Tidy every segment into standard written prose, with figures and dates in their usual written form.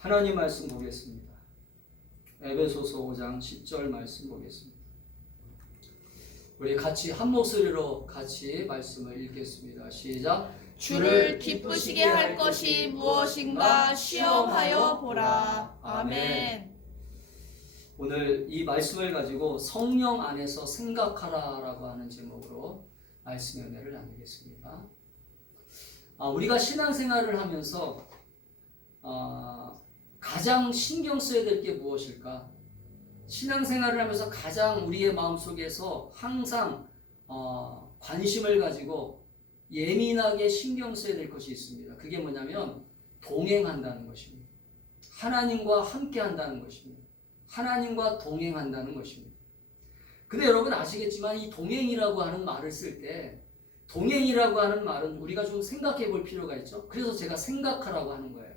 하나님 말씀 보겠습니다. 에베소서 5장 10절 말씀 보겠습니다. 우리 같이 한 목소리로 같이 말씀을 읽겠습니다. 시작. 주를 기쁘시게 할 것이 무엇인가 시험하여 보라. 아멘. 오늘 이 말씀을 가지고 성령 안에서 생각하라라고 하는 제목으로 말씀의 은혜를 나누겠습니다. 우리가 신앙생활을 하면서 가장 신경 써야 될 게 무엇일까? 신앙생활을 하면서 가장 우리의 마음속에서 항상 관심을 가지고 예민하게 신경 써야 될 것이 있습니다. 그게 뭐냐면 동행한다는 것입니다. 하나님과 함께 한다는 것입니다. 하나님과 동행한다는 것입니다. 근데 여러분 아시겠지만 이 동행이라고 하는 말을 쓸 때 동행이라고 하는 말은 우리가 좀 생각해 볼 필요가 있죠. 그래서 제가 생각하라고 하는 거예요.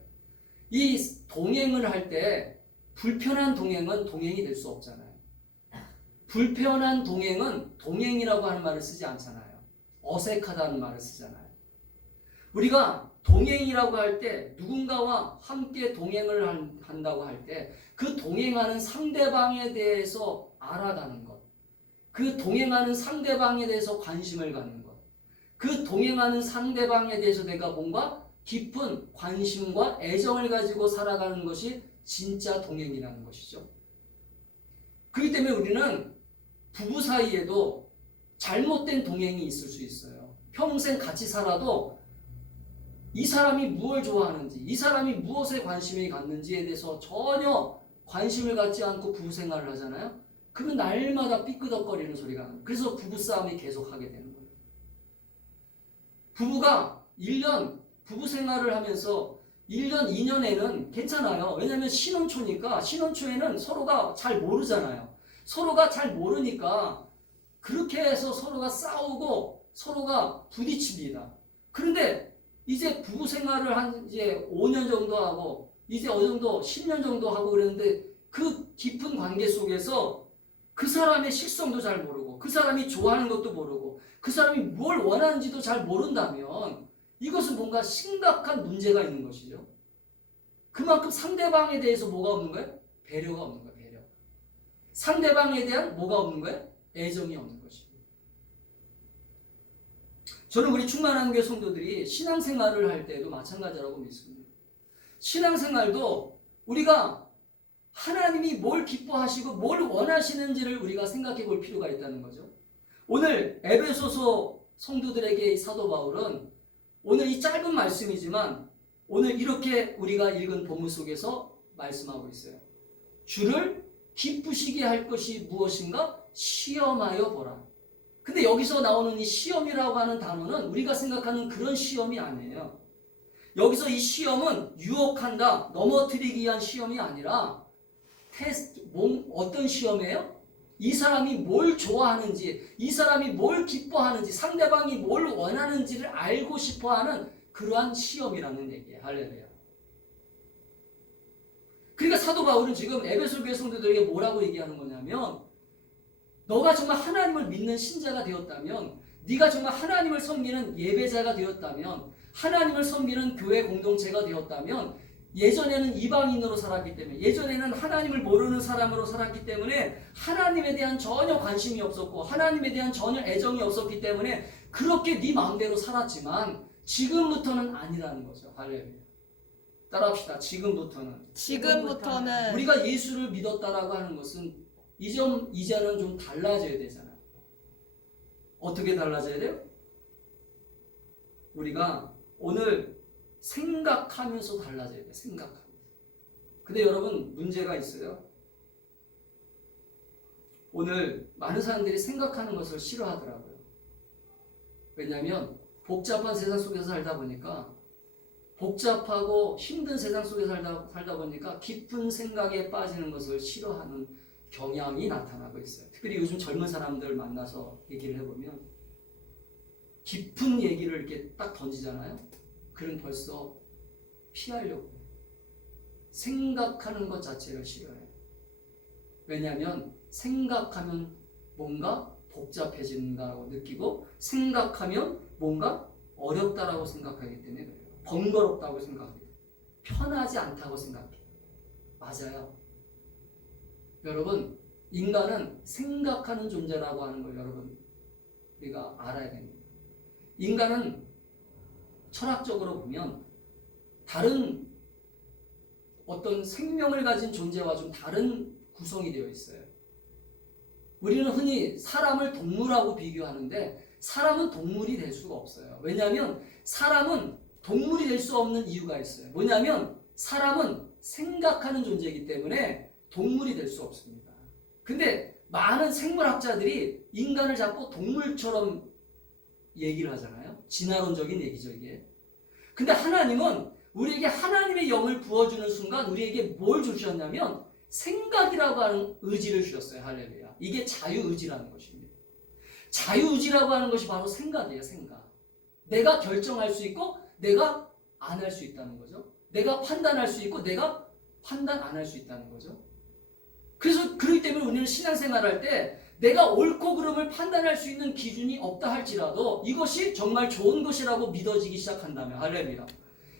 이 동행을 할 때 불편한 동행은 동행이 될 수 없잖아요. 불편한 동행은 동행이라고 하는 말을 쓰지 않잖아요. 어색하다는 말을 쓰잖아요. 우리가 동행이라고 할 때 누군가와 함께 동행을 한다고 할 때 그 동행하는 상대방에 대해서 알아가는 것, 그 동행하는 상대방에 대해서 관심을 갖는 것, 그 동행하는 상대방에 대해서 내가 뭔가 깊은 관심과 애정을 가지고 살아가는 것이 진짜 동행이라는 것이죠. 그렇기 때문에 우리는 부부 사이에도 잘못된 동행이 있을 수 있어요. 평생 같이 살아도 이 사람이 무엇을 좋아하는지, 이 사람이 무엇에 관심이 갖는지에 대해서 전혀 관심을 갖지 않고 부부 생활을 하잖아요. 그러면 날마다 삐끄덕거리는 소리가 나요. 그래서 부부싸움이 계속하게 되는 거예요. 부부가 1년 부부 생활을 하면서 1년, 2년에는 괜찮아요. 왜냐하면 신혼초니까 신혼초에는 서로가 잘 모르잖아요. 서로가 잘 모르니까 그렇게 해서 서로가 싸우고 서로가 부딪힙니다. 그런데 이제 부부 생활을 한 이제 5년 정도 하고 이제 어느 정도 10년 정도 하고 그랬는데 그 깊은 관계 속에서 그 사람의 식성도 잘 모르고 그 사람이 좋아하는 것도 모르고 그 사람이 뭘 원하는지도 잘 모른다면 이것은 뭔가 심각한 문제가 있는 것이죠. 그만큼 상대방에 대해서 뭐가 없는 거예요? 배려가 없는 거예요. 배려. 상대방에 대한 뭐가 없는 거예요? 애정이 없는 것입니다. 저는 우리 충만한 교회 성도들이 신앙생활을 할 때도 마찬가지라고 믿습니다. 신앙생활도 우리가 하나님이 뭘 기뻐하시고 뭘 원하시는지를 우리가 생각해 볼 필요가 있다는 거죠. 오늘 에베소서 성도들에게 사도 바울은 오늘 이 짧은 말씀이지만 오늘 이렇게 우리가 읽은 본문 속에서 말씀하고 있어요. 주를 기쁘시게 할 것이 무엇인가? 시험하여 보라. 근데 여기서 나오는 이 시험이라고 하는 단어는 우리가 생각하는 그런 시험이 아니에요. 여기서 이 시험은 유혹한다, 넘어뜨리기 위한 시험이 아니라 어떤 시험이에요? 이 사람이 뭘 좋아하는지, 이 사람이 뭘 기뻐하는지, 상대방이 뭘 원하는지를 알고 싶어하는 그러한 시험이라는 얘기예요. 할렐루야. 그러니까 사도 바울은 지금 에베소 교회 성도들에게 뭐라고 얘기하는 거냐면 너가 정말 하나님을 믿는 신자가 되었다면, 네가 정말 하나님을 섬기는 예배자가 되었다면, 하나님을 섬기는 교회 공동체가 되었다면 예전에는 이방인으로 살았기 때문에, 예전에는 하나님을 모르는 사람으로 살았기 때문에 하나님에 대한 전혀 관심이 없었고 하나님에 대한 전혀 애정이 없었기 때문에 그렇게 네 마음대로 살았지만 지금부터는 아니라는 거죠. 할렐루야. 따라합시다. 지금부터는 우리가 예수를 믿었다라고 하는 것은 이제는 좀 달라져야 되잖아요. 어떻게 달라져야 돼요? 우리가 오늘 생각하면서 달라져야 돼. 생각하면서. 근데 여러분 문제가 있어요. 오늘 많은 사람들이 생각하는 것을 싫어하더라고요. 왜냐하면 복잡한 세상 속에서 살다 보니까, 복잡하고 힘든 세상 속에서 살다 보니까 깊은 생각에 빠지는 것을 싫어하는 경향이 나타나고 있어요. 특별히 요즘 젊은 사람들 만나서 얘기를 해보면 깊은 얘기를 이렇게 딱 던지잖아요. 그럼 벌써 피하려고 해요. 생각하는 것 자체를 싫어해요. 왜냐하면 생각하면 뭔가 복잡해진다고 느끼고 생각하면 뭔가 어렵다라고 생각하기 때문에 그래요. 번거롭다고 생각해요. 편하지 않다고 생각해요. 맞아요. 여러분, 인간은 생각하는 존재라고 하는 걸 여러분 우리가 알아야 됩니다. 인간은 철학적으로 보면 다른 어떤 생명을 가진 존재와 좀 다른 구성이 되어 있어요. 우리는 흔히 사람을 동물하고 비교하는데 사람은 동물이 될 수가 없어요. 왜냐하면 사람은 동물이 될 수 없는 이유가 있어요. 뭐냐면 사람은 생각하는 존재이기 때문에 동물이 될 수 없습니다. 근데 많은 생물학자들이 인간을 자꾸 동물처럼 얘기를 하잖아요. 진화론적인 얘기죠, 이게. 근데 하나님은 우리에게 하나님의 영을 부어주는 순간 우리에게 뭘 주셨냐면 생각이라고 하는 의지를 주셨어요. 할렐루야. 이게 자유의지라는 것입니다. 자유의지라고 하는 것이 바로 생각이에요. 생각. 내가 결정할 수 있고 내가 안 할 수 있다는 거죠. 내가 판단할 수 있고 내가 판단 안 할 수 있다는 거죠. 그래서 그렇기 때문에 우리는 신앙생활을 할 때 내가 옳고 그름을 판단할 수 있는 기준이 없다 할지라도 이것이 정말 좋은 것이라고 믿어지기 시작한다면 할렐루야.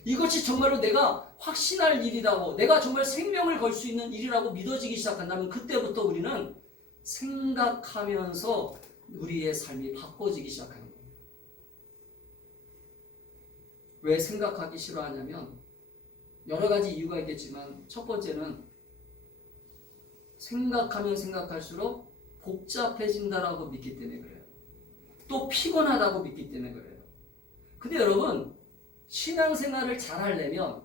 이것이 정말로 내가 확신할 일이라고 내가 정말 생명을 걸 수 있는 일이라고 믿어지기 시작한다면 그때부터 우리는 생각하면서 우리의 삶이 바꿔지기 시작하는 거예요. 왜 생각하기 싫어하냐면 여러 가지 이유가 있겠지만 첫 번째는 생각하면 생각할수록 복잡해진다라고 믿기 때문에 그래요. 또 피곤하다고 믿기 때문에 그래요. 근데 여러분 신앙생활을 잘 하려면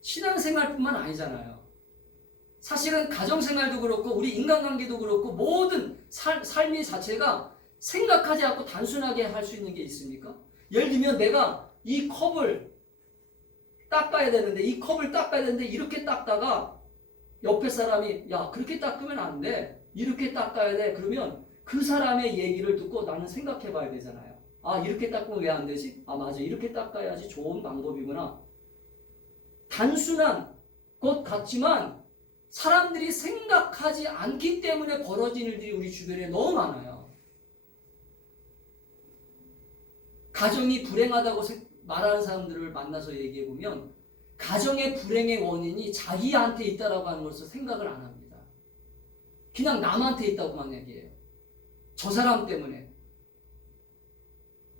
신앙생활뿐만 아니잖아요. 사실은 가정생활도 그렇고 우리 인간관계도 그렇고 모든 삶의 자체가 생각하지 않고 단순하게 할 수 있는 게 있습니까? 예를 들면 내가 이 컵을 닦아야 되는데 이렇게 닦다가 옆에 사람이 야 그렇게 닦으면 안 돼. 이렇게 닦아야 돼. 그러면 그 사람의 얘기를 듣고 나는 생각해 봐야 되잖아요. 아 이렇게 닦으면 왜 안 되지? 아 맞아 이렇게 닦아야지 좋은 방법이구나. 단순한 것 같지만 사람들이 생각하지 않기 때문에 벌어진 일들이 우리 주변에 너무 많아요. 가정이 불행하다고 말하는 사람들을 만나서 얘기해 보면 가정의 불행의 원인이 자기한테 있다라고 하는 것을 생각을 안 합니다. 그냥 남한테 있다고만 얘기해요. 저 사람 때문에,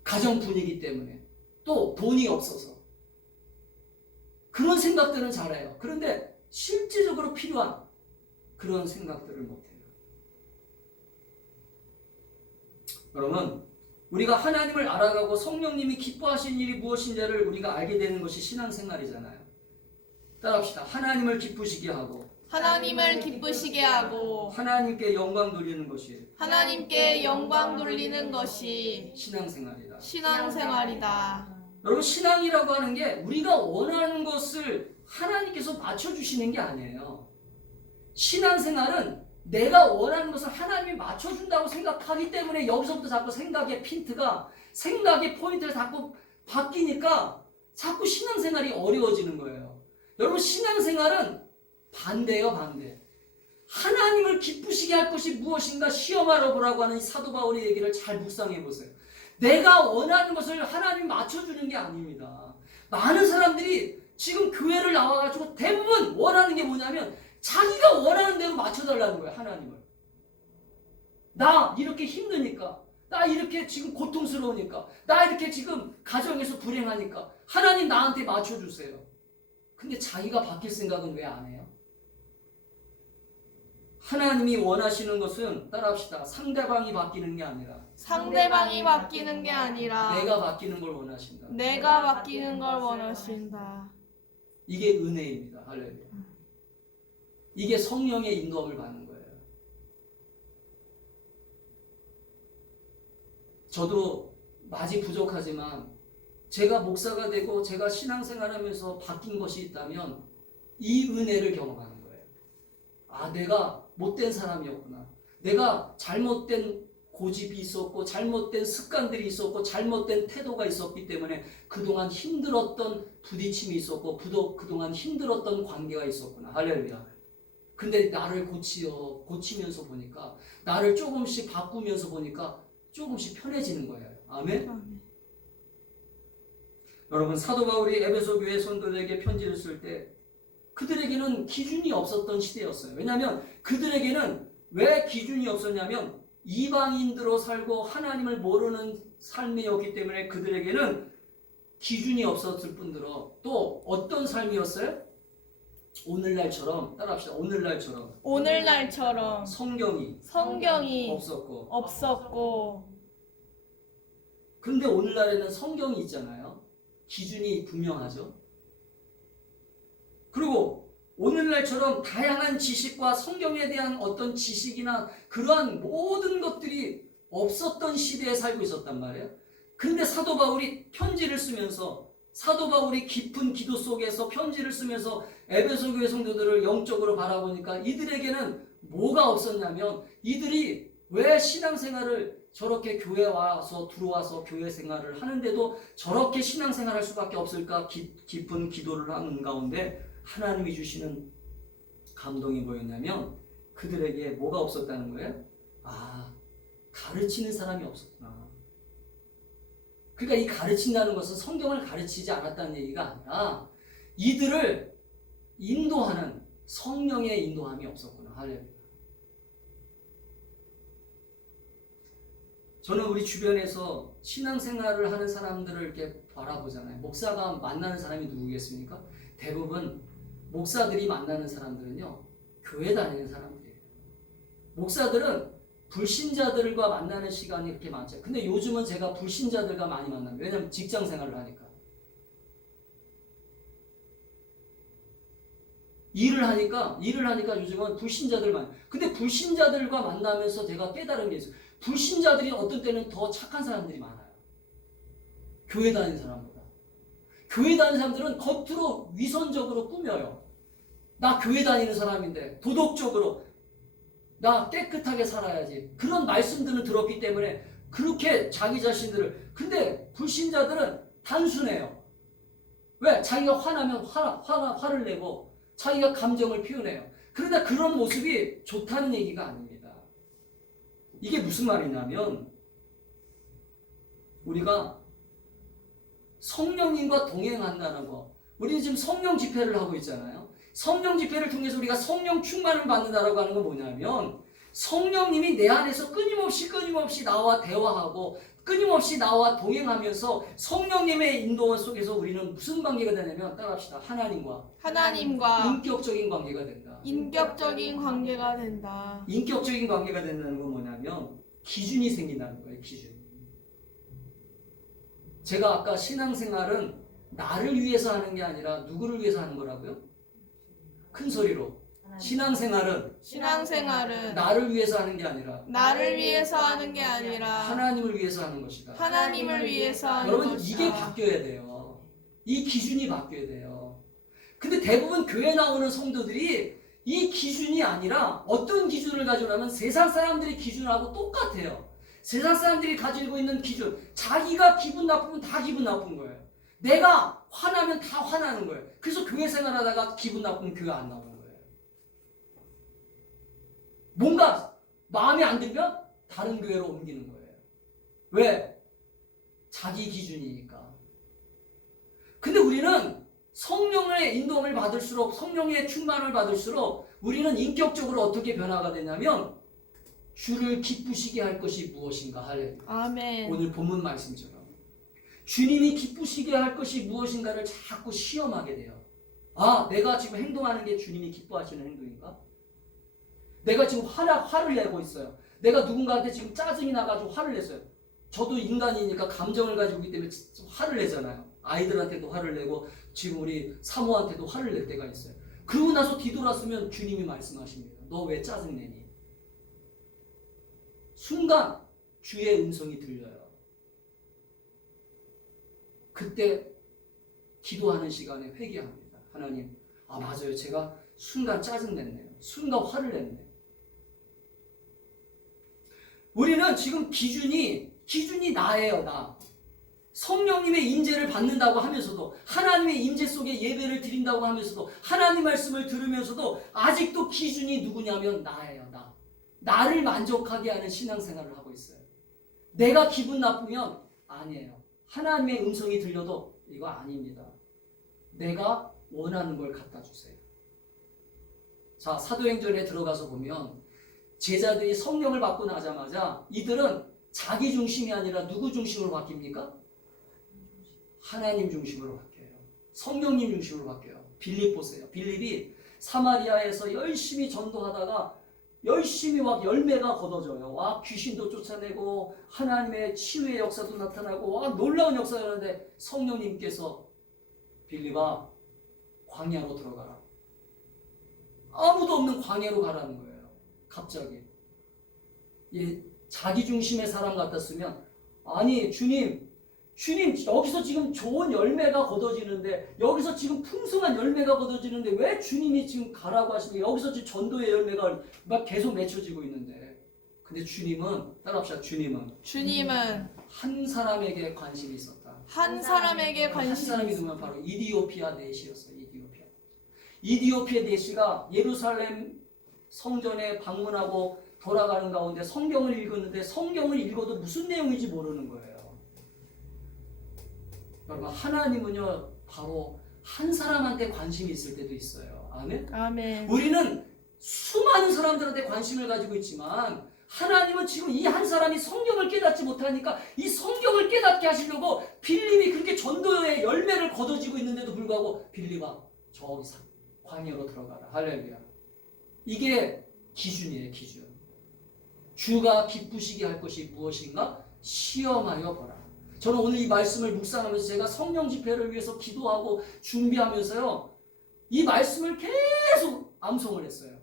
가정 분위기 때문에, 또 돈이 없어서 그런 생각들은 잘해요. 그런데 실질적으로 필요한 그런 생각들을 못해요. 여러분 우리가 하나님을 알아가고 성령님이 기뻐하시는 일이 무엇인지를 우리가 알게 되는 것이 신앙생활이잖아요. 따라합시다. 하나님을 기쁘시게 하고 하나님을 기쁘시게 하고 하나님께 영광 돌리는 것이 하나님께 영광 돌리는 것이 신앙생활이다. 신앙생활이다. 여러분 신앙이라고 하는 게 우리가 원하는 것을 하나님께서 맞춰주시는 게 아니에요. 신앙생활은 내가 원하는 것을 하나님이 맞춰준다고 생각하기 때문에 여기서부터 자꾸 생각의 핀트가 생각의 포인트가 자꾸 바뀌니까 자꾸 신앙생활이 어려워지는 거예요. 여러분 신앙생활은 반대예요. 반대. 하나님을 기쁘시게 할 것이 무엇인가 시험하러 보라고 하는 이 사도 바울의 얘기를 잘 묵상해 보세요. 내가 원하는 것을 하나님이 맞춰주는 게 아닙니다. 많은 사람들이 지금 교회를 나와가지고 대부분 원하는 게 뭐냐면 자기가 원하는 대로 맞춰달라는 거예요. 하나님을. 나 이렇게 힘드니까, 나 이렇게 지금 고통스러우니까, 나 이렇게 지금 가정에서 불행하니까 하나님 나한테 맞춰주세요. 근데 자기가 바뀔 생각은 왜 안 해요? 하나님이 원하시는 것은 따라합시다. 상대방이 바뀌는 게 아니라 상대방이 바뀌는 게 아니라 내가 바뀌는 걸 원하신다. 내가 바뀌는 걸 원하신다. 이게 은혜입니다. 할렐루야. 이게 성령의 인도함을 받는 거예요. 저도 많이 부족하지만 제가 목사가 되고 제가 신앙생활하면서 바뀐 것이 있다면 이 은혜를 경험하는 거예요. 아, 내가 못된 사람이었구나. 내가 잘못된 고집이 있었고 잘못된 습관들이 있었고 잘못된 태도가 있었기 때문에 그동안 힘들었던 부딪힘이 있었고 그동안 힘들었던 관계가 있었구나. 할렐루야. 근데 나를 고치면서 보니까 나를 조금씩 바꾸면서 보니까 조금씩 편해지는 거예요. 아멘? 여러분 사도 바울이 에베소 교회 성도들에게 편지를 쓸 때 그들에게는 기준이 없었던 시대였어요. 왜냐하면 그들에게는 왜 기준이 없었냐면 이방인으로 살고 하나님을 모르는 삶이었기 때문에 그들에게는 기준이 없었을 뿐더러 또 어떤 삶이었어요? 오늘날처럼 따라합시다. 오늘날처럼 성경이 없었고 그런데 오늘날에는 성경이 있잖아요. 기준이 분명하죠. 그리고 오늘날처럼 다양한 지식과 성경에 대한 어떤 지식이나 그러한 모든 것들이 없었던 시대에 살고 있었단 말이에요. 근데 사도 바울이 편지를 쓰면서 사도 바울이 깊은 기도 속에서 편지를 쓰면서 에베소 교회 성도들을 영적으로 바라보니까 이들에게는 뭐가 없었냐면 이들이 왜 신앙생활을 저렇게 교회 와서 들어와서 교회 생활을 하는데도 저렇게 신앙생활할 수밖에 없을까 깊은 기도를 하는 가운데 하나님이 주시는 감동이 뭐였냐면 그들에게 뭐가 없었다는 거예요? 가르치는 사람이 없었구나. 그러니까 이 가르친다는 것은 성경을 가르치지 않았다는 얘기가 아니라 이들을 인도하는 성령의 인도함이 없었구나. 할렐루야. 저는 우리 주변에서 신앙생활을 하는 사람들을 이렇게 바라보잖아요. 목사가 만나는 사람이 누구겠습니까? 대부분 목사들이 만나는 사람들은요, 교회 다니는 사람들이에요. 목사들은 불신자들과 만나는 시간이 그렇게 많죠. 근데 요즘은 제가 불신자들과 많이 만나요. 왜냐하면 직장 생활을 하니까. 일을 하니까 요즘은 불신자들만. 근데 불신자들과 만나면서 제가 깨달은 게 있어요. 불신자들이 어떤 때는 더 착한 사람들이 많아요. 교회 다니는 사람보다. 교회 다니는 사람들은 겉으로 위선적으로 꾸며요. 나 교회 다니는 사람인데 도덕적으로 나 깨끗하게 살아야지. 그런 말씀들을 들었기 때문에 그렇게 자기 자신들을. 근데 불신자들은 단순해요. 왜? 자기가 화나면 화를 내고 자기가 감정을 표현해요. 그러나 그런 모습이 좋다는 얘기가 아닙니다. 이게 무슨 말이냐면 우리가 성령님과 동행한다는 거. 우리는 지금 성령 집회를 하고 있잖아요. 성령 집회를 통해서 우리가 성령 충만을 받는다라고 하는 건 뭐냐면 성령님이 내 안에서 끊임없이 나와 대화하고 끊임없이 나와 동행하면서 성령님의 인도 속에서 우리는 무슨 관계가 되냐면 따라합시다. 하나님과 인격적인 관계가 된다. 인격적인 관계가 된다. 인격적인 관계가 된다는 건 뭐냐면 기준이 생긴다는 거예요. 기준. 제가 아까 신앙생활은 나를 위해서 하는 게 아니라 누구를 위해서 하는 거라고요? 큰 소리로. 신앙생활은 나를 위해서 하는 게 아니라 하나님을 위해서 하는 것이다. 여러분 이게 바뀌어야 돼요. 이 기준이 바뀌어야 돼요. 근데 대부분 교회 나오는 성도들이 이 기준이 아니라 어떤 기준을 가지고라면 세상 사람들의 기준하고 똑같아요. 세상 사람들이 가지고 있는 기준, 자기가 기분 나쁘면 다 기분 나쁜 거예요. 내가 화나면 다 화나는 거예요. 그래서 교회 생활하다가 기분 나쁘면 교회 안 나오는 거예요. 뭔가 마음에 안 들면 다른 교회로 옮기는 거예요. 왜? 자기 기준이니까. 근데 우리는 성령의 인도함을 받을수록, 성령의 충만을 받을수록 우리는 인격적으로 어떻게 변화가 되냐면 주를 기쁘시게 할 것이 무엇인가. 할렐루야. 아멘. 오늘 본문 말씀처럼 주님이 기쁘시게 할 것이 무엇인가를 자꾸 시험하게 돼요. 내가 지금 행동하는 게 주님이 기뻐하시는 행동인가? 내가 지금 화를 내고 있어요. 내가 누군가한테 지금 짜증이 나가지고 화를 냈어요. 저도 인간이니까 감정을 가지고 있기 때문에 화를 내잖아요. 아이들한테도 화를 내고 지금 우리 사모한테도 화를 낼 때가 있어요. 그러고 나서 뒤돌았으면 주님이 말씀하십니다. 너 왜 짜증내니? 순간 주의 음성이 들려요. 그때 기도하는 시간에 회개합니다. 하나님, 맞아요. 제가 순간 짜증냈네요. 순간 화를 냈네요. 우리는 지금 기준이 나예요. 나. 성령님의 임재를 받는다고 하면서도 하나님의 임재 속에 예배를 드린다고 하면서도 하나님 말씀을 들으면서도 아직도 기준이 누구냐면 나예요. 나. 나를 만족하게 하는 신앙생활을 하고 있어요. 내가 기분 나쁘면 아니에요. 하나님의 음성이 들려도 이거 아닙니다. 내가 원하는 걸 갖다 주세요. 자, 사도행전에 들어가서 보면 제자들이 성령을 받고 나자마자 이들은 자기 중심이 아니라 누구 중심으로 바뀝니까? 하나님 중심으로 바뀌어요. 성령님 중심으로 바뀌어요. 빌립 보세요. 빌립이 사마리아에서 열심히 전도하다가 열심히 막 열매가 걷어져요. 와, 귀신도 쫓아내고 하나님의 치유의 역사도 나타나고 와, 놀라운 역사가 일어나는데 성령님께서 빌립아 광야로 들어가라. 아무도 없는 광야로 가라는 거예요. 갑자기. 자기 중심의 사람 같았으면 아니 주님 여기서 지금 좋은 열매가 걷어지는데 여기서 지금 풍성한 열매가 걷어지는데 왜 주님이 지금 가라고 하시는 여기서 지금 전도의 열매가 막 계속 맺혀지고 있는데 근데 주님은 따라합시다. 주님은 한 사람에게 관심이 있었다. 한 사람에게 한 관심이 사람이 누구면 바로 이디오피아 내시였어요. 이디오피아 내시가 예루살렘 성전에 방문하고 돌아가는 가운데 성경을 읽었는데 성경을 읽어도 무슨 내용인지 모르는 거예요. 여러분 하나님은요 바로 한 사람한테 관심이 있을 때도 있어요. 아멘? 아멘. 우리는 수많은 사람들한테 관심을 가지고 있지만 하나님은 지금 이 한 사람이 성경을 깨닫지 못하니까 이 성경을 깨닫게 하시려고 빌립이 그렇게 전도의 열매를 거둬지고 있는데도 불구하고 빌립아 저기 광야로 들어가라. 할렐루야. 이게 기준이에요. 기준. 주가 기쁘시게 할 것이 무엇인가? 시험하여 보라. 저는 오늘 이 말씀을 묵상하면서 제가 성령 집회를 위해서 기도하고 준비하면서요. 이 말씀을 계속 암송을 했어요.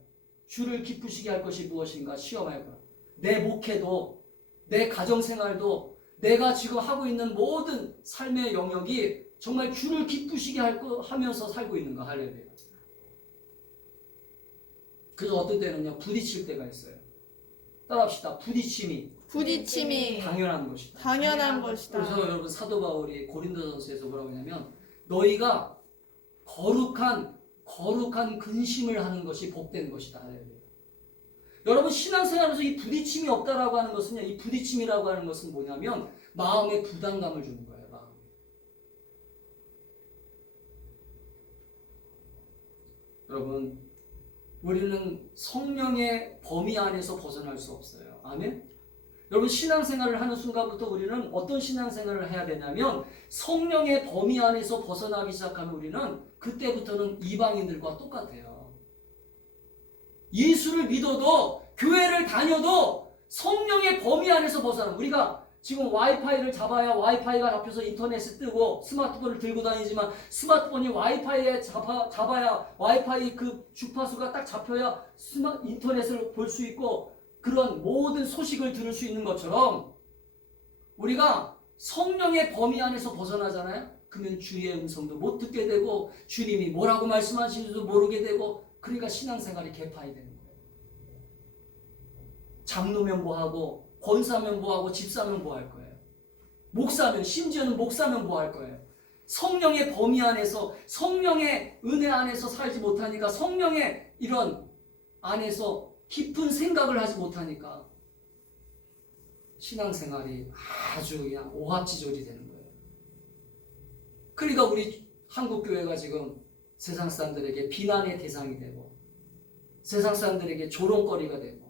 주를 기쁘시게 할 것이 무엇인가? 시험하여 보라. 내 목회도 내 가정생활도 내가 지금 하고 있는 모든 삶의 영역이 정말 주를 기쁘시게 하면서 살고 있는가? 할렐루야. 그래서 어떤 때는요. 부딪힐 때가 있어요. 따라합시다. 부딪힘이 당연한 것이다. 당연한 것이다. 그래서 여러분 사도 바울이 고린도전서에서 뭐라고 하냐면 너희가 거룩한 근심을 하는 것이 복된 것이다. 여러분 신앙생활에서 이 부딪힘이 없다라고 하는 것은요. 이 부딪힘이라고 하는 것은 뭐냐면 마음에 부담감을 주는 거예요. 마음에. 여러분 우리는 성령의 범위 안에서 벗어날 수 없어요. 아멘? 여러분 신앙생활을 하는 순간부터 우리는 어떤 신앙생활을 해야 되냐면 성령의 범위 안에서 벗어나기 시작하면 우리는 그때부터는 이방인들과 똑같아요. 예수를 믿어도 교회를 다녀도 성령의 범위 안에서 벗어나면 우리가 지금 와이파이를 잡아야 와이파이가 잡혀서 인터넷에 뜨고 스마트폰을 들고 다니지만 스마트폰이 와이파이에 잡아야 와이파이 그 주파수가 딱 잡혀야 인터넷을 볼 수 있고 그런 모든 소식을 들을 수 있는 것처럼 우리가 성령의 범위 안에서 벗어나잖아요. 그러면 주의 음성도 못 듣게 되고 주님이 뭐라고 말씀하시는지도 모르게 되고 그러니까 신앙생활이 개판이 되는 거예요. 장로면 뭐하고 권사면 뭐하고 집사면 뭐할 거예요. 목사면 심지어는 목사면 뭐할 거예요. 성령의 범위 안에서 성령의 은혜 안에서 살지 못하니까 성령의 이런 안에서 깊은 생각을 하지 못하니까 신앙생활이 아주 그냥 오합지졸이 되는 거예요. 그러니까 우리 한국교회가 지금 세상 사람들에게 비난의 대상이 되고 세상 사람들에게 조롱거리가 되고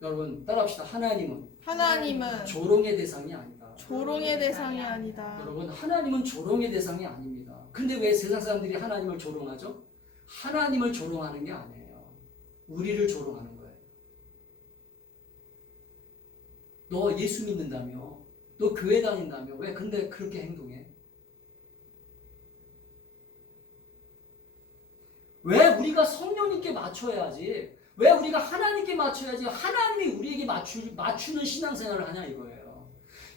여러분 따라합시다. 하나님은 조롱의 대상이 아니다. 조롱의 대상이 아니다. 여러분 하나님은 조롱의 대상이 아닙니다. 근데 왜 세상 사람들이 하나님을 조롱하죠? 하나님을 조롱하는 게 아니에요. 우리를 조롱하는 거예요. 너 예수 믿는다며? 너 교회 다닌다며? 왜 근데 그렇게 행동해? 왜 우리가 성령님께 맞춰야지? 왜 우리가 하나님께 맞춰야지? 하나님이 우리에게 맞추는 신앙생활을 하냐 이거예요.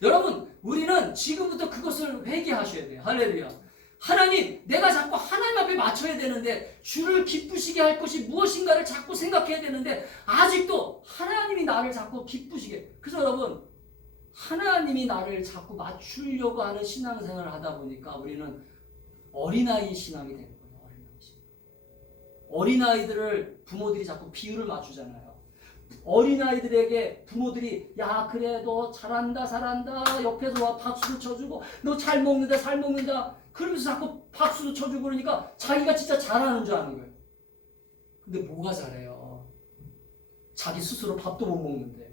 여러분 우리는 지금부터 그것을 회개하셔야 돼요. 할렐루야. 하나님 내가 자꾸 하나님 앞에 맞춰야 되는데 주를 기쁘시게 할 것이 무엇인가를 자꾸 생각해야 되는데 아직도 하나님이 나를 자꾸 기쁘시게 그래서 여러분 하나님이 나를 자꾸 맞추려고 하는 신앙생활을 하다 보니까 우리는 어린아이 신앙이 되는 거예요. 어린아이들을 부모들이 자꾸 비율을 맞추잖아요. 어린아이들에게 부모들이 야 그래 너 잘한다 옆에서 와 박수를 쳐주고 너 잘 먹는다 그러면서 자꾸 박수를 쳐주고 그러니까 자기가 진짜 잘하는 줄 아는 거예요. 근데 뭐가 잘해요? 자기 스스로 밥도 못 먹는데.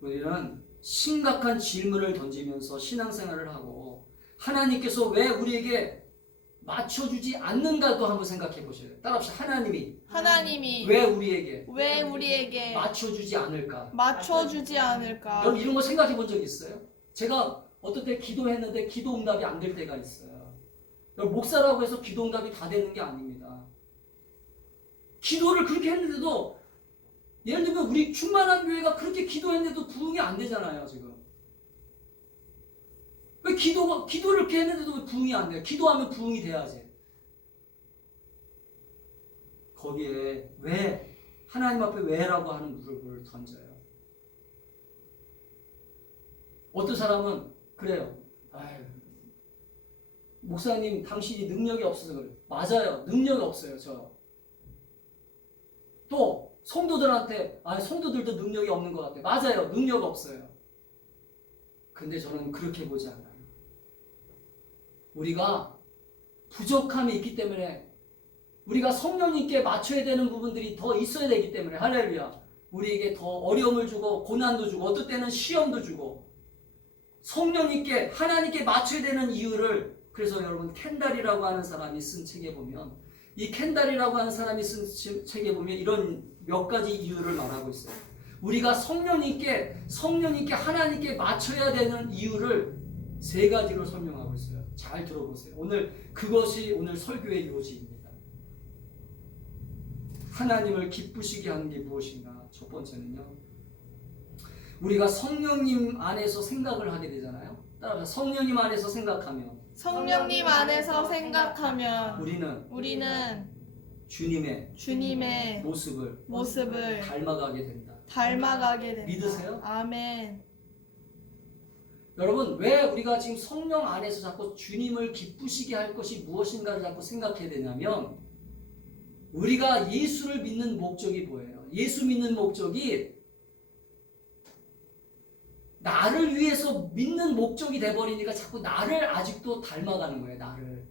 우리는 심각한 질문을 던지면서 신앙생활을 하고 하나님께서 왜 우리에게 맞춰주지 않는가도 한번 생각해 보셔요. 따라합시다. 하나님이 왜 우리에게 왜 우리에게 맞춰주지 않을까? 맞춰주지 않을까? 여러분 이런 거 생각해 본 적 있어요? 제가 어떤 때 기도했는데 기도 응답이 안 될 때가 있어요. 여러분 목사라고 해서 기도 응답이 다 되는 게 아닙니다. 기도를 그렇게 했는데도 예를 들면 우리 충만한 교회가 그렇게 기도했는데도 부응이 안 되잖아요 지금. 왜 기도를 이렇게 했는데도 왜 부응이 안 돼요? 기도하면 부응이 돼야지. 거기에 왜 하나님 앞에 왜라고 하는 물음을 던져요. 어떤 사람은 그래요. 아유, 목사님 당신이 능력이 없어서 그래요. 맞아요. 능력이 없어요. 저. 또 성도들한테 성도들도 능력이 없는 것 같아요. 맞아요. 능력 없어요. 근데 저는 그렇게 보지 않아요. 우리가 부족함이 있기 때문에 우리가 성령님께 맞춰야 되는 부분들이 더 있어야 되기 때문에 할렐루야. 우리에게 더 어려움을 주고 고난도 주고 어떨 때는 시험도 주고 성령님께 하나님께 맞춰야 되는 이유를 그래서 여러분 켄달이라고 하는 사람이 쓴 책에 보면 이 켄달이라고 하는 사람이 쓴 책에 보면 이런 몇 가지 이유를 말하고 있어요. 우리가 성령님께 하나님께 맞춰야 되는 이유를 세 가지로 설명하고 있어요. 잘 들어보세요. 그것이 오늘 설교의 요지입니다. 하나님을 기쁘시게 하는 게 무엇인가? 첫 번째는요. 우리가 성령님 안에서 생각을 하게 되잖아요. 따라서 성령님 안에서 생각하면 우리는 주님의 모습을 닮아가게 된다. 믿으세요? 아멘. 여러분 왜 우리가 지금 성령 안에서 자꾸 주님을 기쁘시게 할 것이 무엇인가를 자꾸 생각해야 되냐면 우리가 예수를 믿는 목적이 뭐예요? 예수 믿는 목적이 나를 위해서 믿는 목적이 돼버리니까 자꾸 나를 아직도 닮아가는 거예요. 나를.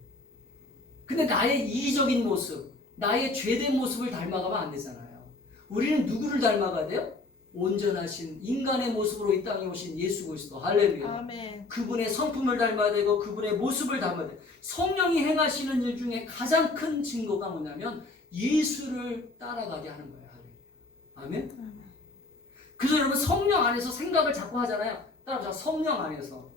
근데 나의 이기적인 모습, 나의 죄된 모습을 닮아가면 안 되잖아요. 우리는 누구를 닮아가야 돼요? 온전하신 인간의 모습으로 이 땅에 오신 예수 그리스도. 할렐루야. 아멘. 그분의 성품을 닮아야 되고 그분의 모습을 닮아야 돼요. 성령이 행하시는 일 중에 가장 큰 증거가 뭐냐면 예수를 따라가게 하는 거예요. 할렐루야. 아멘. 그래서 여러분 성령 안에서 생각을 자꾸 하잖아요. 따라서 성령 안에서.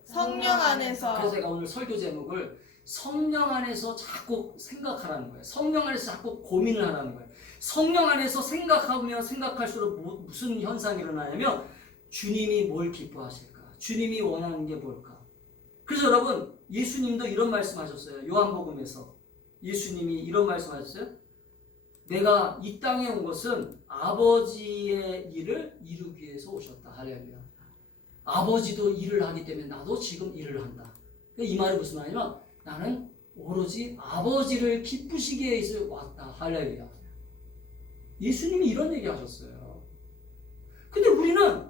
그래서 제가 오늘 설교 제목을 성령 안에서 자꾸 생각하라는 거예요. 성령 안에서 자꾸 고민을 하라는 거예요. 성령 안에서 생각하면 생각할수록 무슨 현상이 일어나냐면 주님이 뭘 기뻐하실까? 주님이 원하는 게 뭘까? 그래서 여러분 예수님도 이런 말씀하셨어요. 요한복음에서 예수님이 이런 말씀하셨어요. 내가 이 땅에 온 것은 아버지의 일을 이루기 위해서 오셨다. 할렐루야. 아버지도 일을 하기 때문에 나도 지금 일을 한다. 이 말이 무슨 말이냐면 나는 오로지 아버지를 기쁘시게 해서 왔다. 할렐루야. 예수님이 이런 얘기 하셨어요. 근데 우리는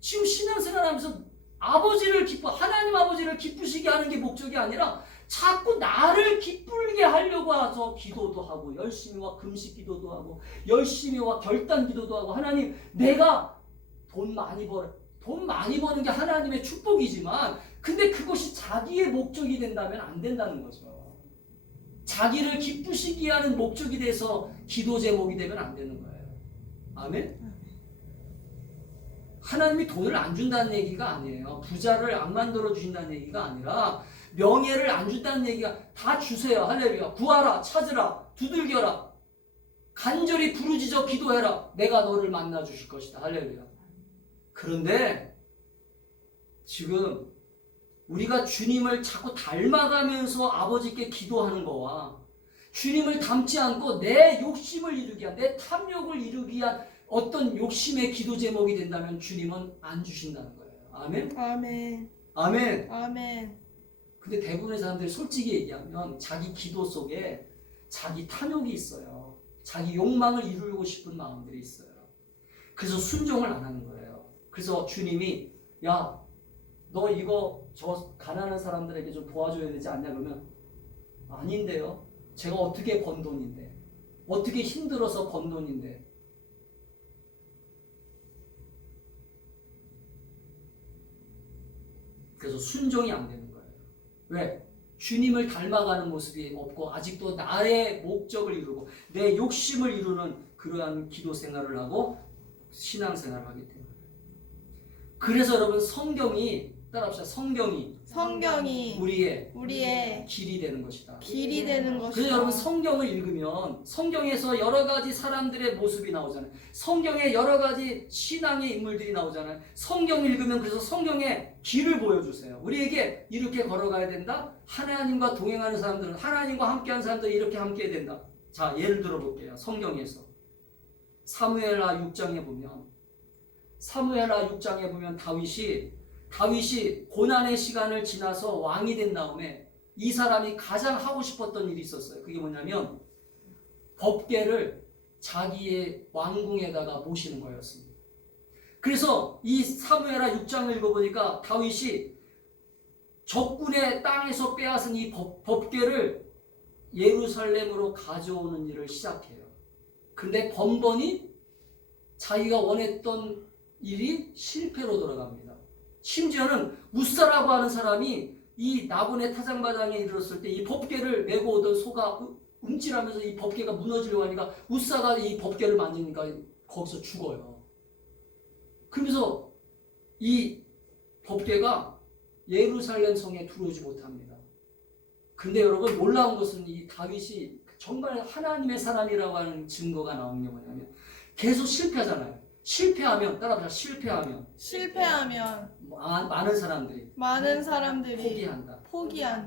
지금 신앙생활 하면서 하나님 아버지를 기쁘시게 하는 게 목적이 아니라 자꾸 나를 기쁘게 하려고 와서 기도도 하고 열심히 와 금식 기도도 하고 열심히 와 결단 기도도 하고 하나님 내가 돈 많이 버는 게 하나님의 축복이지만 근데 그것이 자기의 목적이 된다면 안 된다는 거죠. 자기를 기쁘시게 하는 목적이 돼서 기도 제목이 되면 안 되는 거예요. 아멘? 하나님이 돈을 안 준다는 얘기가 아니에요. 부자를 안 만들어 주신다는 얘기가 아니라 명예를 안 준다는 얘기가 다 주세요. 할렐루야. 구하라, 찾으라, 두들겨라. 간절히 부르짖어 기도해라. 내가 너를 만나 주실 것이다. 할렐루야. 그런데 지금 우리가 주님을 자꾸 닮아가면서 아버지께 기도하는 거와 주님을 닮지 않고 내 욕심을 이루기 위한 내 탐욕을 이루기 위한 어떤 욕심의 기도 제목이 된다면 주님은 안 주신다는 거예요. 아멘? 아멘. 아멘. 아멘. 근데 대부분의 사람들이 솔직히 얘기하면 자기 기도 속에 자기 탐욕이 있어요. 자기 욕망을 이루고 싶은 마음들이 있어요. 그래서 순종을 안 하는 거예요. 그래서 주님이 야, 너 이거 저 가난한 사람들에게 좀 도와줘야 되지 않냐 그러면 아닌데요. 제가 어떻게 번 돈인데, 어떻게 힘들어서 번 돈인데. 그래서 순종이 안 되는 거예요. 왜? 주님을 닮아가는 모습이 없고 아직도 나의 목적을 이루고 내 욕심을 이루는 그러한 기도 생활을 하고 신앙 생활을 하기 때문에. 그래서 여러분 성경이 따라합시다. 성경이 우리의 길이 되는 것이다. 길이 되는 것이다. 그래서 여러분 성경을 읽으면 성경에서 여러 가지 사람들의 모습이 나오잖아요. 성경에 여러 가지 신앙의 인물들이 나오잖아요. 성경을 읽으면 그래서 성경의 길을 보여주세요. 우리에게 이렇게 걸어가야 된다. 하나님과 동행하는 사람들은 하나님과 함께하는 사람들은 이렇게 함께해야 된다. 자, 예를 들어 볼게요. 성경에서 사무엘하 6장에 보면 다윗이 고난의 시간을 지나서 왕이 된 다음에 이 사람이 가장 하고 싶었던 일이 있었어요. 그게 뭐냐면 법궤를 자기의 왕궁에다가 모시는 거였습니다. 그래서 이 사무엘하 6장을 읽어보니까 다윗이 적군의 땅에서 빼앗은 이 법궤를 예루살렘으로 가져오는 일을 시작해요. 근데 번번이 자기가 원했던 일이 실패로 돌아갑니다. 심지어는 우사라고 하는 사람이 이 나본의 타작마당에 이르렀을 때 이 법궤를 메고 오던 소가 움찔하면서 이 법궤가 무너지려고 하니까 우사가 이 법궤를 만지니까 거기서 죽어요. 그러면서 이 법궤가 예루살렘 성에 들어오지 못합니다. 근데 여러분 놀라운 것은 이 다윗이 정말 하나님의 사람이라고 하는 증거가 나오는 게 뭐냐면 계속 실패하잖아요. 실패하면 많은 사람들이 포기한다.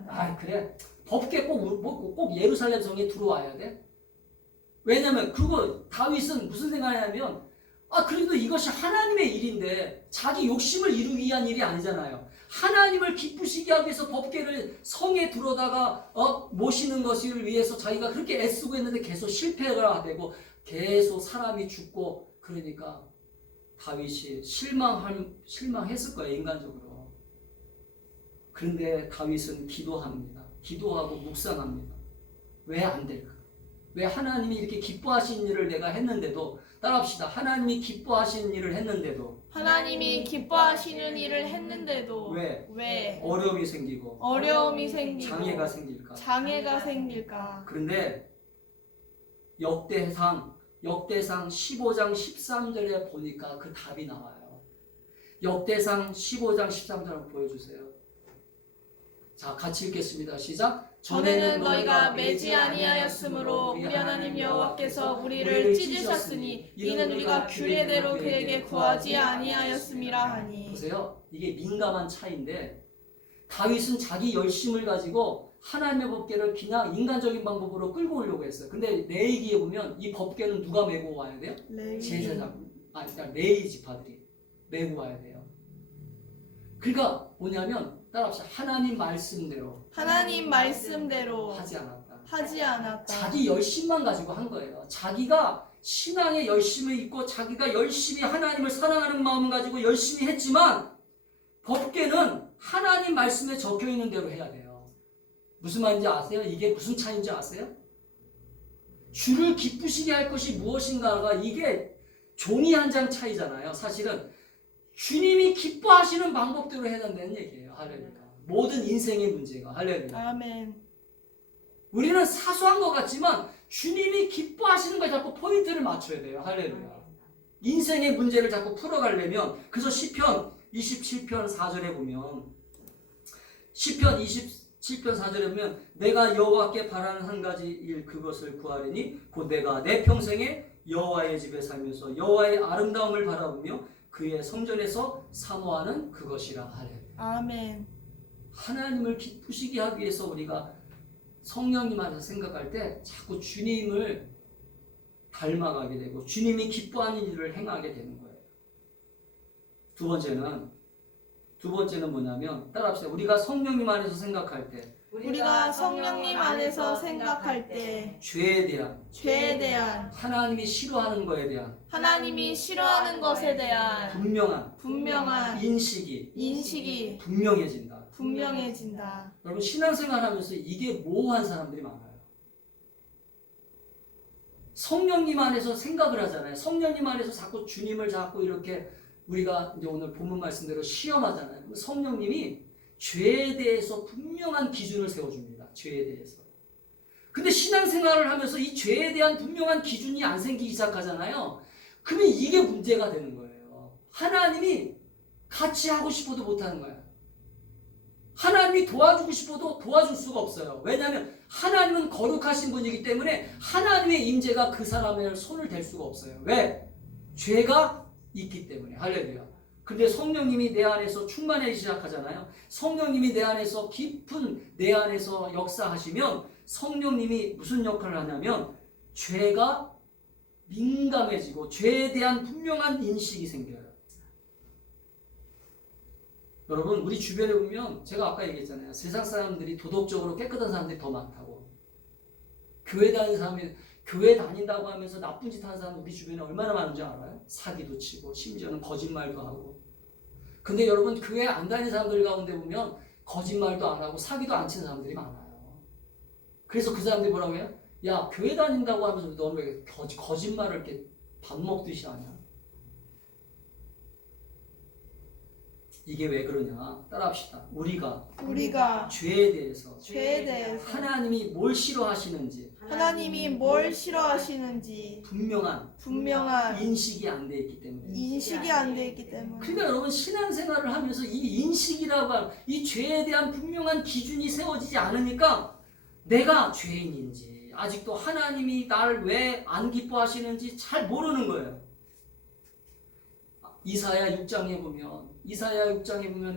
아 그래 법궤 꼭 예루살렘 성에 들어와야 돼? 왜냐면 그거 다윗은 무슨 생각이냐면 그래도 이것이 하나님의 일인데 자기 욕심을 이루기 위한 일이 아니잖아요. 하나님을 기쁘시게 하기 위해서 법궤를 성에 들어다가 모시는 것을 위해서 자기가 그렇게 애쓰고 했는데 계속 실패가 되고 계속 사람이 죽고 그러니까 다윗이 실망했을 거예요, 인간적으로. 그런데 다윗은 기도하고 묵상합니다. 왜 안 될까? 왜 하나님이 이렇게 기뻐하신 일을 내가 했는데도 따라합시다. 하나님이 기뻐하시는 일을 했는데도 왜 어려움이 생기고 장애가 생길까? 그런데 역대상 15장 13절에 보니까 그 답이 나와요. 역대상 15장 13절을 보여주세요. 자, 같이 읽겠습니다. 시작. 전에는 너희가 매지 아니하였으므로 우리 하나님 여호와께서 우리를 찢으셨으니 이는 우리가 규례대로 그에게 구하지 아니하였음이라 하니. 보세요. 이게 민감한 차이인데 다윗은 자기 열심을 가지고 하나님의 법궤를 그냥 인간적인 방법으로 끌고 오려고 했어요. 근데 레위기에 보면 이 법궤는 누가 메고 와야 돼요? 제사장, 그러니까 레위 지파들이 메고 와야 돼요. 그러니까 뭐냐면 따라합시다. 하나님 말씀대로 하지 않았다. 자기 열심만 가지고 한 거예요. 자기가 신앙의 열심을 입고 자기가 열심히 하나님을 사랑하는 마음 가지고 열심히 했지만 법궤는 하나님 말씀에 적혀 있는 대로 해야 돼요. 무슨 말인지 아세요? 이게 무슨 차이인지 아세요? 주를 기쁘시게 할 것이 무엇인가가 이게 종이 한 장 차이잖아요. 사실은 주님이 기뻐하시는 방법대로 해야 된다는 얘기예요. 할렐루야. 모든 인생의 문제가. 할렐루야. 아멘. 우리는 사소한 것 같지만 주님이 기뻐하시는 거에 자꾸 포인트를 맞춰야 돼요. 할렐루야. 인생의 문제를 자꾸 풀어가려면 그래서 시편 27편 4절에 보면 내가 여호와께 바라는 한 가지 일 그것을 구하리니 곧 내가 내 평생에 여호와의 집에 살면서 여호와의 아름다움을 바라보며 그의 성전에서 사모하는 그것이라 하래. 아멘. 하나님을 기쁘시게 하기 위해서 우리가 성령님 안에서 생각할 때 자꾸 주님을 닮아가게 되고 주님이 기뻐하는 일을 행하게 되는 거예요. 두 번째는 뭐냐면 따라합시다. 우리가 성령님 안에서 생각할 때 죄에 대한 하나님이 싫어하는 것에 대한 분명한 인식이 분명해진다. 분명해진다. 여러분 신앙생활하면서 이게 모호한 사람들이 많아요. 성령님 안에서 생각을 하잖아요. 성령님 안에서 자꾸 주님을 자꾸 이렇게 우리가 이제 오늘 본문 말씀대로 시험하잖아요. 그럼 성령님이 죄에 대해서 분명한 기준을 세워줍니다. 죄에 대해서. 근데 신앙생활을 하면서 이 죄에 대한 분명한 기준이 안 생기기 시작하잖아요. 그러면 이게 문제가 되는 거예요. 하나님이 같이 하고 싶어도 못하는 거예요. 하나님이 도와주고 싶어도 도와줄 수가 없어요. 왜냐하면 하나님은 거룩하신 분이기 때문에 하나님의 임재가 그 사람의 손을 댈 수가 없어요. 왜? 죄가 있기 때문에. 할렐루야. 근데 성령님이 내 안에서 충만해지기 시작하잖아요. 성령님이 내 안에서 깊은 내 안에서 역사하시면 성령님이 무슨 역할을 하냐면 죄가 민감해지고 죄에 대한 분명한 인식이 생겨요. 여러분 우리 주변에 보면 제가 아까 얘기했잖아요. 세상 사람들이 도덕적으로 깨끗한 사람들이 더 많다고. 교회 다니는 사람이 교회 다닌다고 하면서 나쁜 짓 하는 사람 우리 주변에 얼마나 많은지 알아요? 사기도 치고 심지어는 거짓말도 하고. 근데 여러분 교회 안 다니는 사람들 가운데 보면 거짓말도 안 하고 사기도 안 치는 사람들이 많아요. 그래서 그 사람들이 뭐라고 해요? 야 교회 다닌다고 하면서 너는 왜 거짓말을 이렇게 밥 먹듯이 하냐? 이게 왜 그러냐? 따라합시다. 우리가 죄에 대해서 하나님이 뭘 싫어하시는지 하나님이 뭘 싫어하시는지 분명한 인식이 안 돼 있기 때문에. 인식이 안 돼 있기 때문에. 그러니까 여러분 신앙생활을 하면서 이 인식이라고 하는 이 죄에 대한 분명한 기준이 세워지지 않으니까 내가 죄인인지 아직도 하나님이 나를 왜 안 기뻐하시는지 잘 모르는 거예요. 이사야 6장에 보면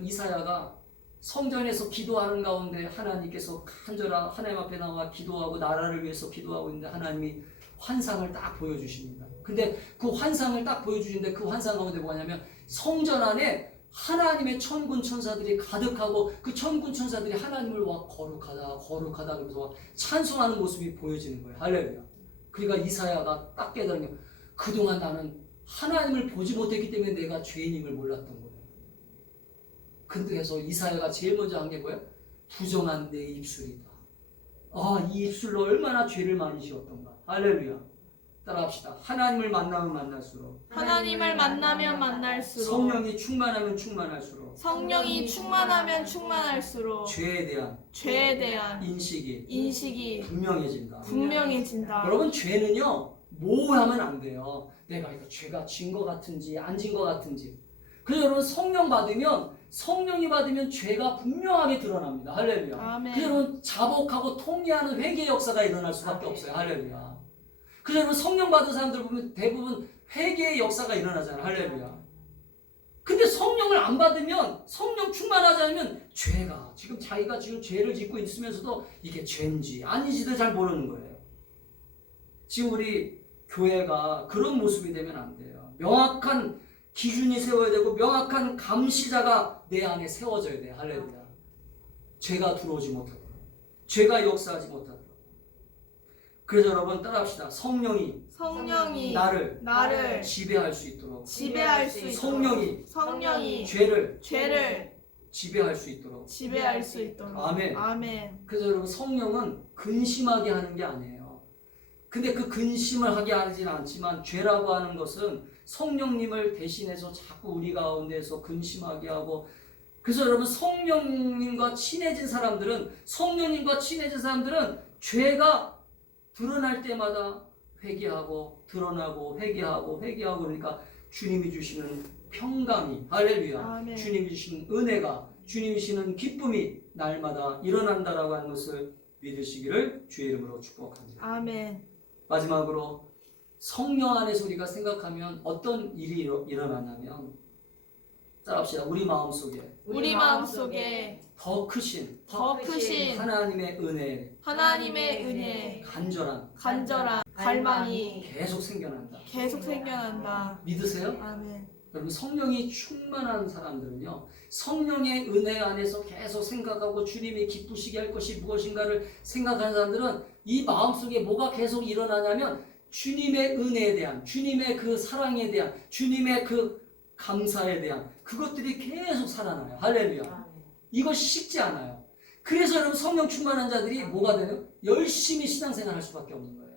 이사야가 성전에서 기도하는 가운데 하나님께서 간절한 하나님 앞에 나와 기도하고 나라를 위해서 기도하고 있는데 하나님이 환상을 딱 보여주십니다. 근데 그 환상을 딱 보여주시는데 그 환상 가운데 뭐냐면 성전 안에 하나님의 천군 천사들이 가득하고 그 천군 천사들이 하나님을 와 거룩하다 그러면서 찬송하는 모습이 보여지는 거예요. 할렐루야. 그러니까 이사야가 딱 깨달은 게 그동안 나는 하나님을 보지 못했기 때문에 내가 죄인임을 몰랐던 거예요. 그래서 이사야가 제일 먼저 한 게 뭐예요? 부정한 내 입술이다. 이 입술로 얼마나 죄를 많이 지었던가. 할렐루야. 따라합시다. 하나님을 만나면 만날수록 성령이 충만하면 충만할수록 죄에 대한 인식이 분명해진다. 여러분 죄는요 모호하면 안 돼요. 내가 이거 죄가 진 것 같은지 안 진 것 같은지. 그래서 여러분 성령이 받으면 죄가 분명하게 드러납니다. 할렐루야. 아멘. 그래서 여러분 자복하고 통회하는 회개의 역사가 일어날 수밖에 없어요. 할렐루야. 그래서 여러분 성령 받은 사람들 보면 대부분 회개의 역사가 일어나잖아요. 할렐루야. 근데 성령을 안 받으면 성령 충만하지 않으면 죄가 자기가 지금 죄를 짓고 있으면서도 이게 죄인지 아닌지도 잘 모르는 거예요. 지금 우리 교회가 그런 모습이 되면 안 돼요. 명확한 기준이 세워야 되고 명확한 감시자가 내 안에 세워져야 돼요. 할렐루야. 죄가 들어오지 못하도록, 죄가 역사하지 못하도록. 그래서 여러분 따라합시다. 성령이 나를 지배할 수 있도록, 성령이 죄를 지배할 수 있도록. 아멘. 그래서 여러분 성령은 근심하게 하는 게 아니에요. 근데 그 근심을 하게 하지는 않지만 죄라고 하는 것은 성령님을 대신해서 자꾸 우리 가운데서 근심하게 하고. 그래서 여러분 성령님과 친해진 사람들은 죄가 드러날 때마다 회개하고 드러나고 회개하고 그러니까 주님이 주시는 평강이, 할렐루야. 아멘. 주님이 주시는 은혜가, 주님이 주시는 기쁨이 날마다 일어난다라고 하는 것을 믿으시기를 주의 이름으로 축복합니다. 아멘. 마지막으로 성령 안에서 우리가 생각하면 어떤 일이 일어나냐면, 따라합시다. 우리 마음속에 더 크신 하나님의 은혜, 간절한 갈망이 계속 생겨난다. 믿으세요? 아멘. 여러분 성령이 충만한 사람들은요, 성령의 은혜 안에서 계속 생각하고 주님이 기쁘시게 할 것이 무엇인가를 생각하는 사람들은 이 마음속에 뭐가 계속 일어나냐면 주님의 은혜에 대한, 주님의 그 사랑에 대한, 주님의 그 감사에 대한 그것들이 계속 살아나요. 할렐루야. 이것이 쉽지 않아요. 그래서 여러분 성령 충만한 자들이 뭐가 되나요? 열심히 신앙생활 할 수밖에 없는 거예요.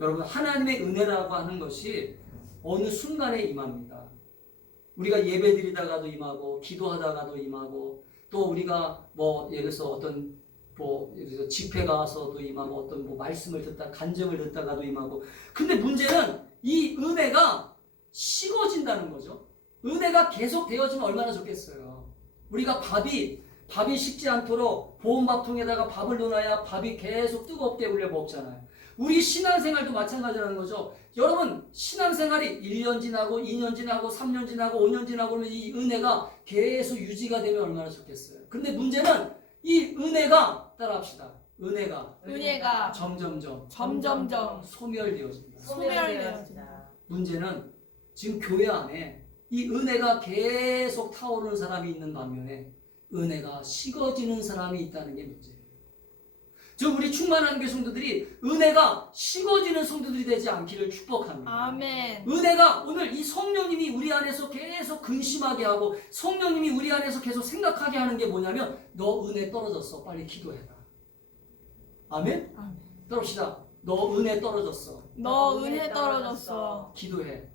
여러분 하나님의 은혜라고 하는 것이 어느 순간에 임합니다. 우리가 예배 드리다가도 임하고 기도하다가도 임하고 또 우리가 뭐 예를 들어서 어떤 뭐 예를 들어서 집회 가서도 임하고 어떤 뭐 말씀을 듣다 간증을 듣다가도 임하고 근데 문제는 이 은혜가 식어진다는 거죠. 은혜가 계속 되어지면 얼마나 좋겠어요. 우리가 밥이 식지 않도록 보온밥통에다가 밥을 넣어놔야 밥이 계속 뜨겁게 울려 먹잖아요. 우리 신앙생활도 마찬가지라는 거죠. 여러분 신앙생활이 1년 지나고 2년 지나고 3년 지나고 5년 지나고 그러면 이 은혜가 계속 유지가 되면 얼마나 좋겠어요. 근데 문제는 이 은혜가 따라합시다. 은혜가 점점점 소멸되어진다. 소멸되어진다. 문제는 지금 교회 안에 이 은혜가 계속 타오르는 사람이 있는 반면에 은혜가 식어지는 사람이 있다는 게 문제예요. 저 우리 충만한 교회 성도들이 은혜가 식어지는 성도들이 되지 않기를 축복합니다. 아멘. 은혜가 오늘 이 성령님이 우리 안에서 계속 근심하게 하고 성령님이 우리 안에서 계속 생각하게 하는 게 뭐냐면 너 은혜 떨어졌어. 빨리 기도해라. 아멘? 아멘. 떨읍시다. 너 은혜 떨어졌어. 너 은혜 떨어졌어. 기도해.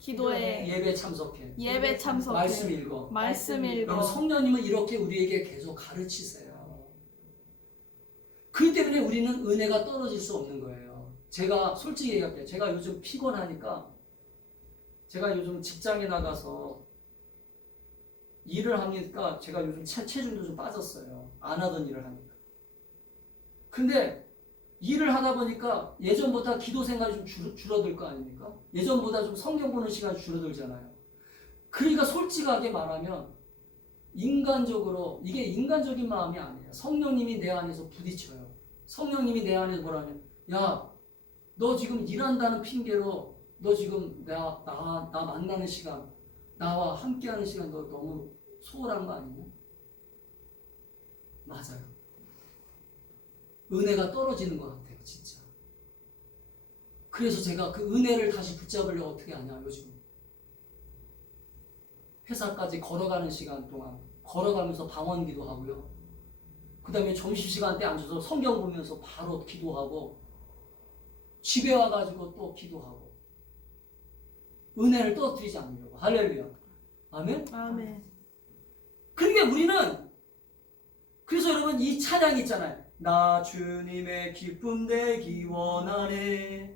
예배 참석해. 예배 참석해. 말씀 읽어. 읽어. 여러분 성령님은 이렇게 우리에게 계속 가르치세요. 그렇기 때문에 우리는 은혜가 떨어질 수 없는 거예요. 제가 솔직히 얘기할게요. 제가 요즘 피곤하니까 제가 요즘 직장에 나가서 일을 하니까 제가 요즘 체중도 좀 빠졌어요. 안 하던 일을 하니까. 근데 일을 하다 보니까 예전보다 기도 생활이 좀 줄어들 거 아닙니까? 예전보다 좀 성경 보는 시간이 줄어들잖아요. 그러니까 솔직하게 말하면 인간적으로 이게 인간적인 마음이 아니에요. 성령님이 내 안에서 부딪혀요. 성령님이 내 안에서 뭐라면 야, 너 지금 일한다는 핑계로 너 지금 나 만나는 시간 나와 함께하는 시간 너 너무 소홀한 거 아니냐? 맞아요. 은혜가 떨어지는 것 같아요. 진짜. 그래서 제가 그 은혜를 다시 붙잡으려고 어떻게 하냐 요즘 회사까지 걸어가는 시간 동안 걸어가면서 방언기도 하고요. 그 다음에 점심시간 때 앉아서 성경 보면서 바로 기도하고 집에 와가지고 또 기도하고 은혜를 떨어뜨리지 않으려고. 할렐루야. 아멘? 아멘. 그러니까 우리는 그래서 여러분 이 찬양 있잖아요. 나 주님의 기쁨 되기 원하네.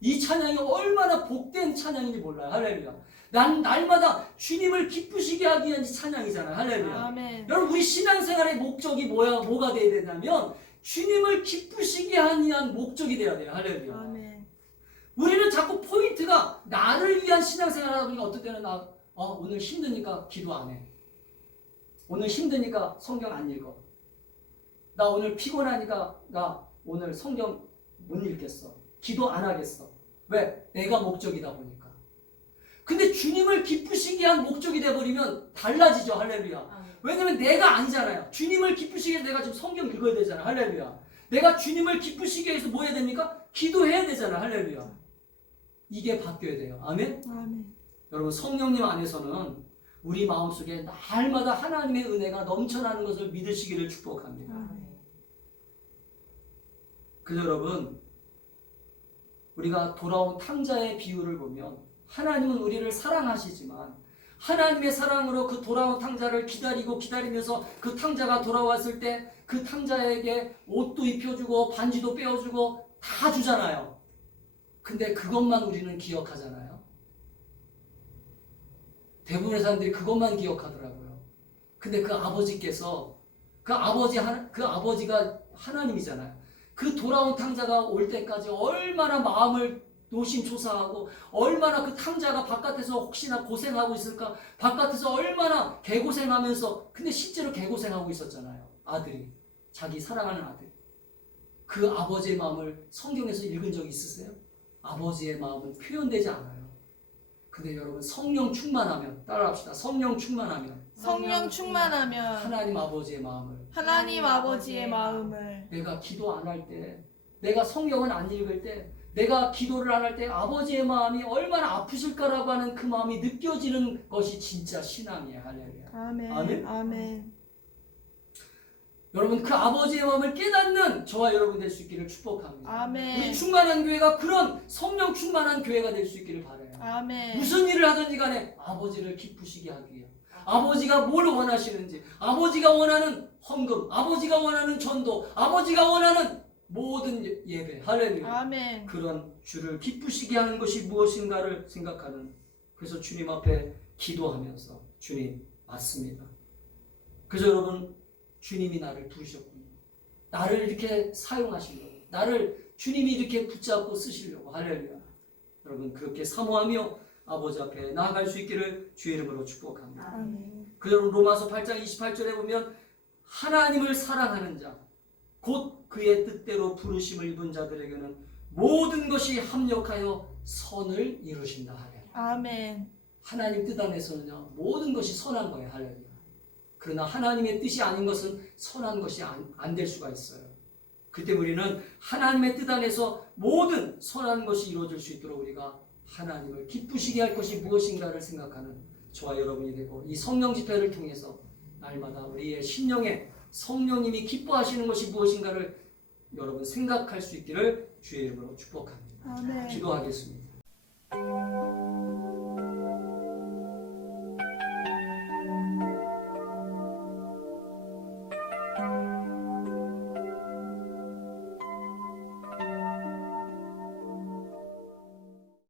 이 찬양이 얼마나 복된 찬양인지 몰라요. 할렐루야. 난 날마다 주님을 기쁘시게 하기 위한 이 찬양이잖아요. 할렐루야. 아멘. 여러분 우리 신앙생활의 목적이 뭐가 돼야 되냐면 주님을 기쁘시게 하기 위한 목적이 돼야 돼요. 할렐루야. 아멘. 우리는 자꾸 포인트가 나를 위한 신앙생활 하다 보니까 어떨 때는 오늘 힘드니까 기도 안 해. 오늘 힘드니까 성경 안 읽어. 나 오늘 피곤하니까 나 오늘 성경 못 읽겠어. 기도 안 하겠어. 왜? 내가 목적이다 보니까. 근데 주님을 기쁘시게 한 목적이 돼버리면 달라지죠. 할렐루야. 왜냐면 내가 아니잖아요. 주님을 기쁘시게 해서 내가 지금 성경 읽어야 되잖아. 할렐루야. 내가 주님을 기쁘시게 해서 뭐 해야 됩니까? 기도해야 되잖아. 할렐루야. 이게 바뀌어야 돼요. 아멘? 아멘. 여러분 성령님 안에서는 우리 마음속에 날마다 하나님의 은혜가 넘쳐나는 것을 믿으시기를 축복합니다. 아멘. 그래서 여러분 우리가 돌아온 탕자의 비유를 보면 하나님은 우리를 사랑하시지만 하나님의 사랑으로 그 돌아온 탕자를 기다리면서 그 탕자가 돌아왔을 때 그 탕자에게 옷도 입혀주고 반지도 빼어주고 다 주잖아요. 근데 그것만 우리는 기억하잖아요. 대부분의 사람들이 그것만 기억하더라고요. 근데 그 아버지께서 그 아버지가 하나님이잖아요. 그 돌아온 탕자가 올 때까지 얼마나 마음을 노심초사하고 얼마나 그 탕자가 바깥에서 혹시나 고생하고 있을까 바깥에서 얼마나 개고생하면서 근데 실제로 개고생하고 있었잖아요. 아들이 자기 사랑하는 아들 그 아버지의 마음을 성경에서 읽은 적 있으세요? 아버지의 마음은 표현되지 않아요. 근데 여러분 성령 충만하면 따라합시다. 성령 충만하면 하나님 아버지의 마음을 내가 내가 기도 안 할 때 내가 성경을 안 읽을 때 내가 기도를 안 할 때 아버지의 마음이 얼마나 아프실까라고 하는 그 마음이 느껴지는 것이 진짜 신앙이에요. 할렐루야. 아멘. 아멘. 아멘. 여러분 그 아버지의 마음을 깨닫는 저와 여러분 될 수 있기를 축복합니다. 아멘. 우리 충만한 교회가 그런 성령 충만한 교회가 될 수 있기를 바라요. 아멘. 무슨 일을 하든지 간에 아버지를 기쁘시게 하기 위해 아버지가 뭘 원하시는지, 아버지가 원하는 헌금, 아버지가 원하는 전도, 아버지가 원하는 모든 예배, 할렐루야. 아멘. 그런 주를 기쁘시게 하는 것이 무엇인가를 생각하는, 그래서 주님 앞에 기도하면서 주님 맞습니다. 그래서 여러분 주님이 나를 부르셨군요. 나를 이렇게 사용하시려고, 나를 주님이 이렇게 붙잡고 쓰시려고, 할렐루야. 여러분 그렇게 사모하며 아버지 앞에 나아갈 수 있기를 주의 이름으로 축복합니다. 아멘. 그대로 로마서 8장 28절에 보면 하나님을 사랑하는 자, 곧 그의 뜻대로 부르심을 입은 자들에게는 모든 것이 합력하여 선을 이루신다 하래. 아멘. 하나님 뜻 안에서는요 모든 것이 선한 거예요. 할렐루야. 그러나 하나님의 뜻이 아닌 것은 선한 것이 안 될 수가 있어요. 그때 우리는 하나님의 뜻 안에서 모든 선한 것이 이루어질 수 있도록 우리가 하나님을 기쁘시게 할 것이 무엇인가를 생각하는 저와 여러분이 되고, 이 성령 집회를 통해서 날마다 우리의 심령에 성령님이 기뻐하시는 것이 무엇인가를 여러분 생각할 수 있기를 주의 이름으로 축복합니다. 아멘. 기도하겠습니다.